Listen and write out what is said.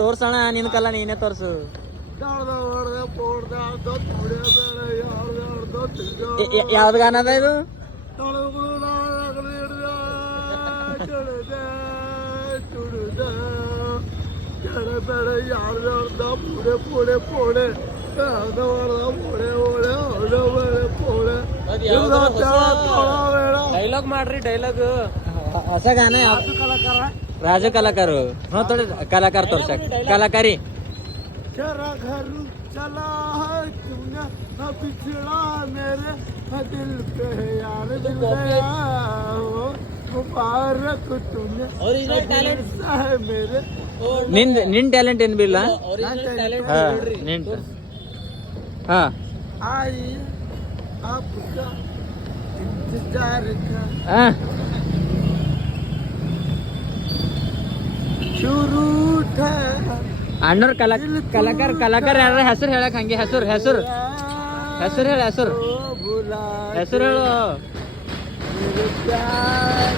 ತೋರ್ಸೋಣ ನಿನ್ ಕಲ್ಲ ನೀನೇ ತೋರ್ಸು. ಯಾವ್ದು ಗಾನ ಅದ ಇದು? ಡೈಲಾಗ್ ಮಾಡ್ರಿ ಡೈಲಾಗ್. ಹೊಸ ಗಾನ ರಾಜು ಕಲಾಕಾರ. ಹಾ ಥोड़े कलाकार तोर्सक कलाकारी. तेरा घर चला है तूने बिछड़ा मेरे दिल पे यार दिल गया हो मुबारक तूने ओरिजिनल टैलेंट है मेरे. ನಿನ್ ಟ್ಯಾಲೆಂಟ್ ಏನ್ ಬಿಲ್ಲ. ओरिजिनल टैलेंट ಹಾ ನಿನ್ ಹಾ आई आपका इंतजार का ಹಾ शुरू था ಅಣ್ಣವ್ರ ಕಲಾಕಾರ ಯಾರ ಹೆಸರು ಹೇಳಕ್ ಹಂಗೆ ಹೆಸರು ಹೇಳ ಹೆಸರು भुला ಹೆಸರು ಹೇಳು. मेरे प्यार